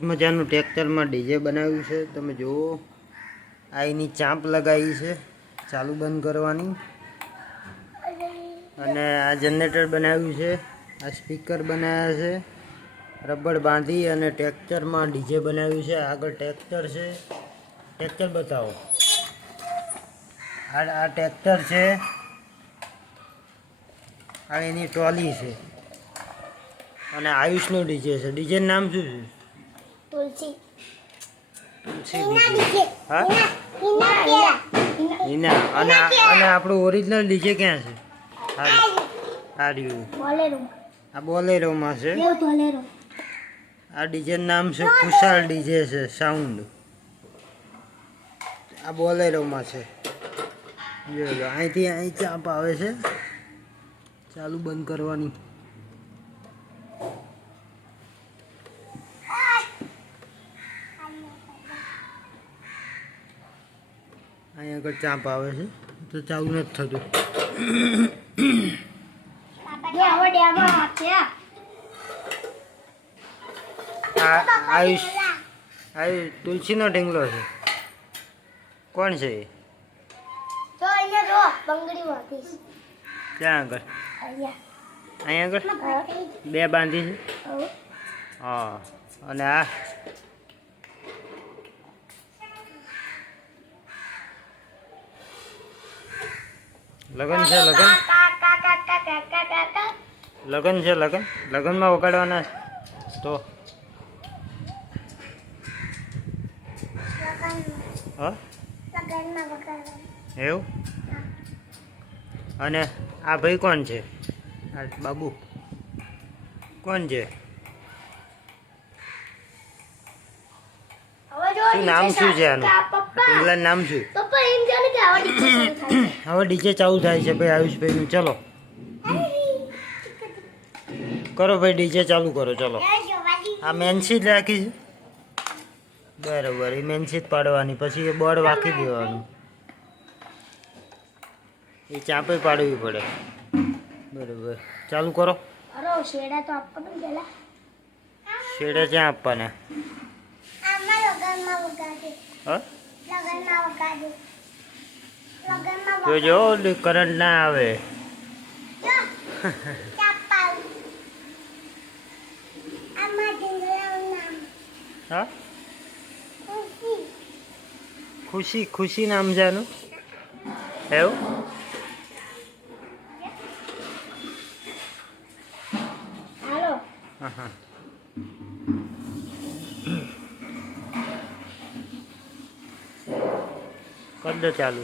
મજાનું ટ્રેક્ટરમાં ડીજે બનાવ્યું છે. તમે જુઓ, આ એની ચાંપ લગાવી છે ચાલુ બંધ કરવાની, અને આ જનરેટર બનાવ્યું છે, આ સ્પીકર બનાવ્યા છે, રબર બાંધી અને ટ્રેક્ટરમાં ડીજે બનાવ્યું છે. આગળ ટ્રેક્ટર છે, ટ્રેક્ટર બતાવો. આ ટ્રેક્ટર છે, આ એની ટ્રોલી છે, અને આયુષનું ડીજે છે. ડીજેનું નામ શું છે? તુલસી. હા, હિના. અને આપણું ઓરિજિનલ ડીજે ક્યાં છે? આ બોલેરોમાં છે. આ ડીજેનું નામ છે ખુશાલ ડીજે છે સાઉન્ડ. આ બોલેરોમાં છે. જોઈ લો, અહીંથી અહીં ચાપ આવે છે, ચાલુ બંધ કરવાની. અહીંયા આગળ ચાંપ આવે છે તો ચાલુ નથી થતું. આયુષ તુલસીનો ઢીંગલો છે. કોણ છે એ? ક્યાં આગળ? અહીંયા આગળ બે બાંધી છે. હા, અને આ લગન છે. લગન છે. લગનમાં વગાડવાના તો હા એવું. અને આ ભાઈ કોણ છે? આ બાબુ કોણ છે? શું નામ શું છે આનું? પિંગલાનું નામ શું? હવે ડીજે ચાલુ થાય છે ભાઈ આયુષભાઈનું. ચલો કરો ભાઈ, ડીજે ચાલુ કરો. ચલો, આ મેન સીટ રાખી છે બરાબર. એ મેન સીટ પાડવાની, પછી એ બોર્ડ વાંકી દેવાનું. એ ચાંપે પાડવી પડે. બરાબર, ચાલુ કરો. શેડા ક્યાં આપવાના? હા, જોજો કરંટ ના આવે. હા, ખુશી નામ છે એનું. એવું? હા. કર દો ચાલુ.